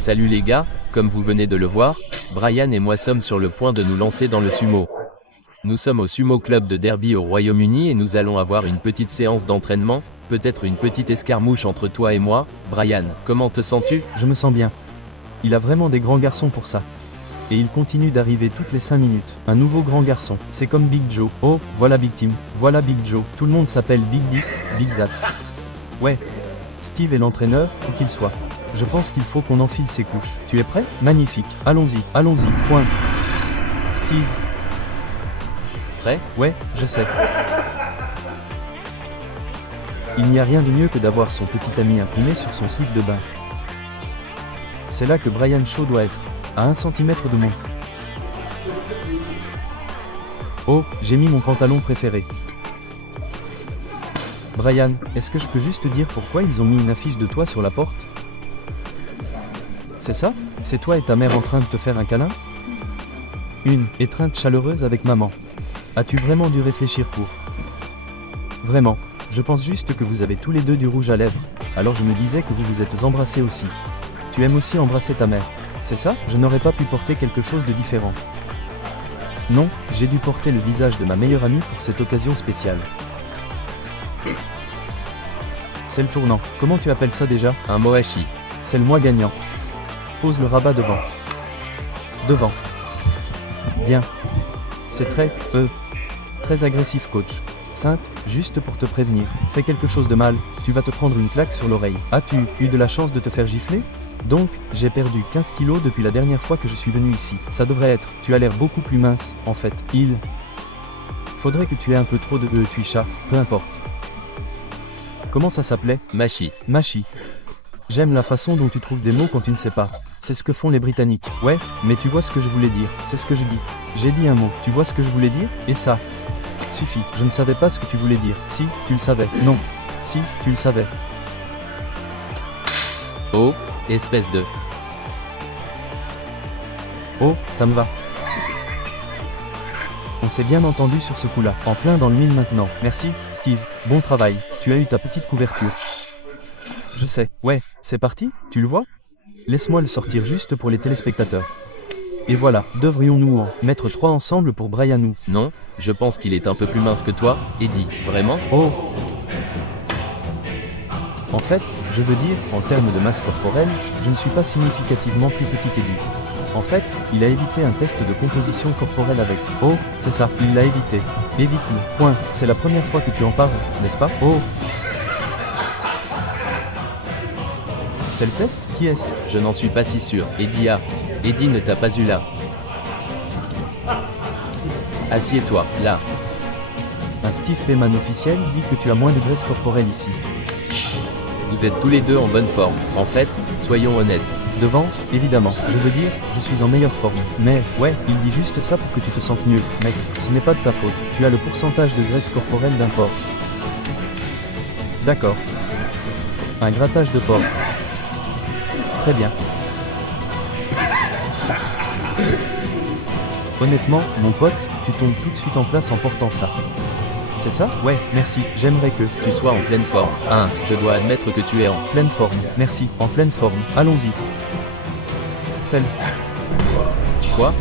Salut les gars, comme vous venez de le voir, Brian et moi sommes sur le point de nous lancer dans le sumo. Nous sommes au Sumo Club de Derby au Royaume-Uni et nous allons avoir une petite séance d'entraînement, peut-être une petite escarmouche entre toi et moi. Brian, comment te sens-tu? Je me sens bien. Il a vraiment des grands garçons pour ça. Et il continue d'arriver toutes les 5 minutes. Un nouveau grand garçon. C'est comme Big Joe. Oh, voilà Big Tim. Voilà Big Joe. Tout le monde s'appelle Big 10, Big Zach. Ouais. Steve est l'entraîneur, où qu'il soit. Je pense qu'il faut qu'on enfile ses couches. Tu es prêt? Magnifique. Allons-y, allons-y. Point. Steve. Prêt? Ouais, je sais. Il n'y a rien de mieux que d'avoir son petit ami imprimé sur son slip de bain. C'est là que Brian Shaw doit être, à 1 cm de moi. Oh, j'ai mis mon pantalon préféré. Brian, est-ce que je peux juste te dire pourquoi ils ont mis une affiche de toi sur la porte? C'est ça? C'est toi et ta mère en train de te faire un câlin? Une étreinte chaleureuse avec maman. As-tu vraiment dû réfléchir pour? Vraiment, je pense juste que vous avez tous les deux du rouge à lèvres, alors je me disais que vous vous êtes embrassés aussi. Tu aimes aussi embrasser ta mère, c'est ça? Je n'aurais pas pu porter quelque chose de différent. Non, j'ai dû porter le visage de ma meilleure amie pour cette occasion spéciale. C'est le tournant. Comment tu appelles ça déjà? Un moashi. C'est le mois gagnant. Pose le rabat devant. Devant. Bien. C'est très agressif coach. Sainte, juste pour te prévenir, fais quelque chose de mal, tu vas te prendre une claque sur l'oreille. As-tu eu de la chance de te faire gifler? Donc, j'ai perdu 15 kilos depuis la dernière fois que je suis venu ici. Ça devrait être, tu as l'air beaucoup plus mince, en fait. Faudrait que tu aies un peu trop de tuicha, peu importe. Comment ça s'appelait? Mashi. Machi. J'aime la façon dont tu trouves des mots quand tu ne sais pas. C'est ce que font les Britanniques. Ouais, mais tu vois ce que je voulais dire. C'est ce que je dis. J'ai dit un mot. Tu vois ce que je voulais dire? Et ça suffit. Je ne savais pas ce que tu voulais dire. Si, tu le savais. Non. Si, tu le savais. Oh, espèce de... Oh, ça me va. On s'est bien entendu sur ce coup-là. En plein dans le mille maintenant. Merci, Steve. Bon travail. Tu as eu ta petite couverture. Je sais. Ouais, c'est parti? Tu le vois? Laisse-moi le sortir juste pour les téléspectateurs. Et voilà, devrions-nous en mettre 3 ensemble pour Brian ou? Non, je pense qu'il est un peu plus mince que toi, Eddie. Vraiment? Oh! En fait, je veux dire, en termes de masse corporelle, je ne suis pas significativement plus petit qu'Eddie. En fait, il a évité un test de composition corporelle avec. Oh, c'est ça, il l'a évité. Évite-le. Point. C'est la première fois que tu en parles, n'est-ce pas? Oh! C'est le test? Qui est-ce? Je n'en suis pas si sûr. Eddie ne t'a pas eu là. Assieds-toi, là. Un Steve Payman officiel dit que tu as moins de graisse corporelle ici. Vous êtes tous les deux en bonne forme. En fait, soyons honnêtes. Devant, évidemment. Je veux dire, je suis en meilleure forme. Mais, ouais, il dit juste ça pour que tu te sentes mieux. Mec, ce n'est pas de ta faute. Tu as le pourcentage de graisse corporelle d'un porc. D'accord. Un grattage de porc. Très bien. Honnêtement, mon pote, tu tombes tout de suite en place en portant ça. C'est ça? Ouais, merci. J'aimerais que Tu sois en pleine forme. Je dois admettre que tu es en... pleine forme. Merci, en pleine forme. Allons-y. Fais-le. Quoi?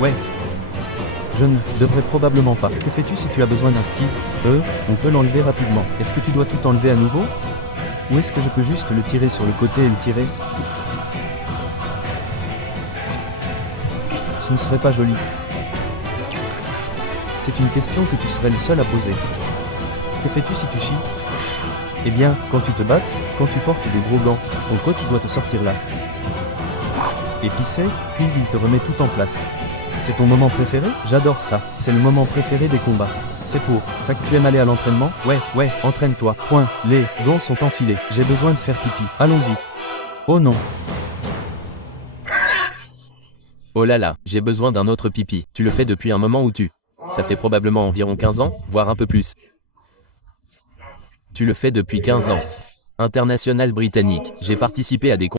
Ouais. Je ne devrais probablement pas. Que fais-tu si tu as besoin d'un Steve? On peut l'enlever rapidement. Est-ce que tu dois tout enlever à nouveau? Ou est-ce que je peux juste le tirer sur le côté et le tirer? Ce ne serait pas joli. C'est une question que tu serais le seul à poser. Que fais-tu si tu chies? Eh bien, quand tu te battes, quand tu portes des gros gants, ton coach doit te sortir là. Et pisser, puis il te remet tout en place. C'est ton moment préféré? J'adore ça. C'est le moment préféré des combats. C'est pour ça que tu aimes aller à l'entraînement? Ouais, entraîne-toi. Point. Les gants sont enfilés. J'ai besoin de faire pipi. Allons-y. Oh non. Oh là là, j'ai besoin d'un autre pipi. Tu le fais depuis un moment ou tu? Ça fait probablement environ 15 ans, voire un peu plus. Tu le fais depuis 15 ans. International britannique. J'ai participé à des